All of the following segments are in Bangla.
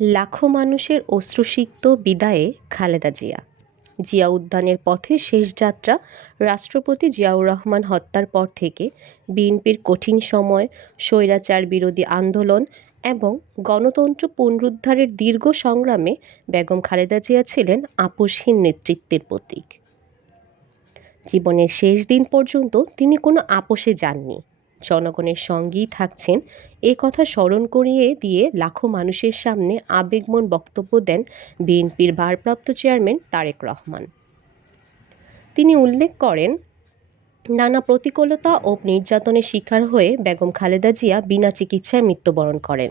লাখো মানুষের অশ্রুসিক্ত বিদায়ে খালেদা জিয়া। জিয়া উদ্যানের পথে শেষ যাত্রা। রাষ্ট্রপতি জিয়াউর রহমান হত্যার পর থেকে বিএনপির কঠিন সময়, স্বৈরাচার বিরোধী আন্দোলন এবং গণতন্ত্র পুনরুদ্ধারের দীর্ঘ সংগ্রামে বেগম খালেদা জিয়া ছিলেন আপোষহীন নেতৃত্বের প্রতীক। জীবনের শেষ দিন পর্যন্ত তিনি কোনো আপোষে যাননি, জনগণের সঙ্গেই থাকছেন এ কথা স্মরণ করিয়ে দিয়ে লাখো মানুষের সামনে আবেগময় বক্তব্য দেন বিএনপির ভারপ্রাপ্ত চেয়ারম্যান তারেক রহমান। তিনি উল্লেখ করেন, নানা প্রতিকূলতা ও নির্যাতনের শিকার হয়ে বেগম খালেদা জিয়া বিনা চিকিৎসায় মৃত্যুবরণ করেন।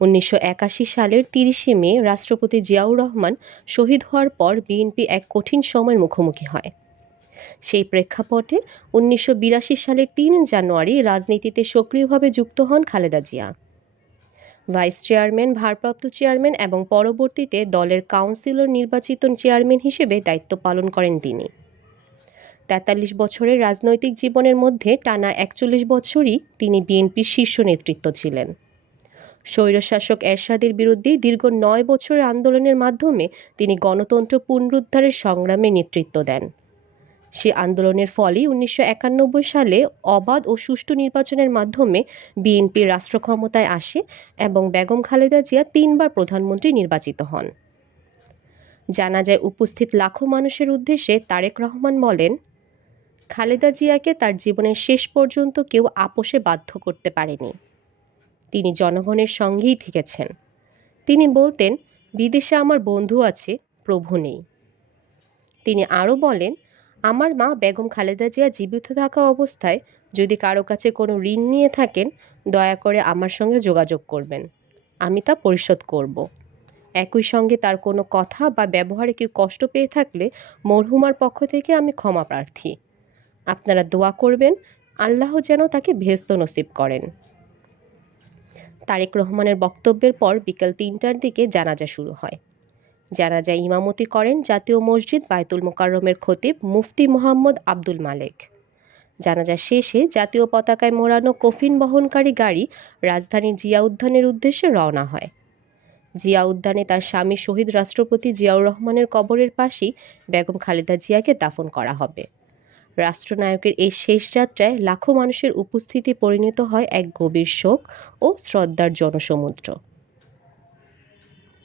১৯৮১ সালের ৩০শে মে রাষ্ট্রপতি জিয়াউর রহমান শহীদ হওয়ার পর বিএনপি এক কঠিন সময়ের মুখোমুখি হয়। সেই প্রেক্ষাপটে ১৯৮২ সালের ৩ জানুয়ারি রাজনীতিতে সক্রিয়ভাবে যুক্ত হন খালেদা জিয়া। ভাইস চেয়ারম্যান, ভারপ্রাপ্ত চেয়ারম্যান এবং পরবর্তীতে দলের কাউন্সিলর নির্বাচিত চেয়ারম্যান হিসেবে দায়িত্ব পালন করেন তিনি। ৪৩ বছরের রাজনৈতিক জীবনের মধ্যে টানা ৪১ বছরই তিনি বিএনপির শীর্ষ নেতৃত্ব ছিলেন। স্বৈরশাসক এরশাদের বিরুদ্ধে দীর্ঘ ৯ বছরের আন্দোলনের মাধ্যমে তিনি গণতন্ত্র পুনরুদ্ধারের সংগ্রামে নেতৃত্ব দেন। সে আন্দোলনের ফলেই ১৯৯১ সালে অবাধ ও সুষ্ঠু নির্বাচনের মাধ্যমে বিএনপি রাষ্ট্র ক্ষমতায় আসে এবং বেগম খালেদা জিয়া ৩ বার প্রধানমন্ত্রী নির্বাচিত হন। জানাজায় উপস্থিত লাখো মানুষের উদ্দেশ্যে তারেক রহমান বলেন, খালেদা জিয়াকে তার জীবনের শেষ পর্যন্ত কেউ আপোষে বাধ্য করতে পারেনি। তিনি জনগণের সঙ্গেই থেকেছেন। তিনি বলতেন, বিদেশে আমার বন্ধু আছে, প্রভু নেই। তিনি আরও বলেন, আমার মা বেগম খালেদা জিয়া জীবিত থাকা অবস্থায় যদি কারো কাছে কোনো ঋণ নিয়ে থাকেন, দয়া করে আমার সঙ্গে যোগাযোগ করবেন, আমি তা পরিশোধ করব। একই সঙ্গে তার কোনো কথা বা ব্যবহারে কেউ কষ্ট পেয়ে থাকলে মরহুমার পক্ষ থেকে আমি ক্ষমা প্রার্থী। আপনারা দোয়া করবেন, আল্লাহ যেন তাকে বেহেশত নসিব করেন। তারেক রহমানের বক্তব্যের পর বিকেল ৩টার দিকে জানাজা শুরু হয়। জানাজায় ইমামতি করেন জাতীয় মসজিদ বায়তুল মোকাররমের খতিব মুফতি মোহাম্মদ আব্দুল মালেক। জানাজা শেষে জাতীয় পতাকায় মোড়ানো কফিন বহনকারী গাড়ি রাজধানী জিয়া উদ্যানের উদ্দেশ্যে রওনা হয়। জিয়া উদ্যানে তার স্বামী শহীদ রাষ্ট্রপতি জিয়াউর রহমানের কবরের পাশেই বেগম খালেদা জিয়াকে দাফন করা হবে। রাষ্ট্রনায়কের এই শেষ যাত্রায় লাখো মানুষের উপস্থিতি পরিণত হয় এক গভীর শোক ও শ্রদ্ধার জনসমুদ্র।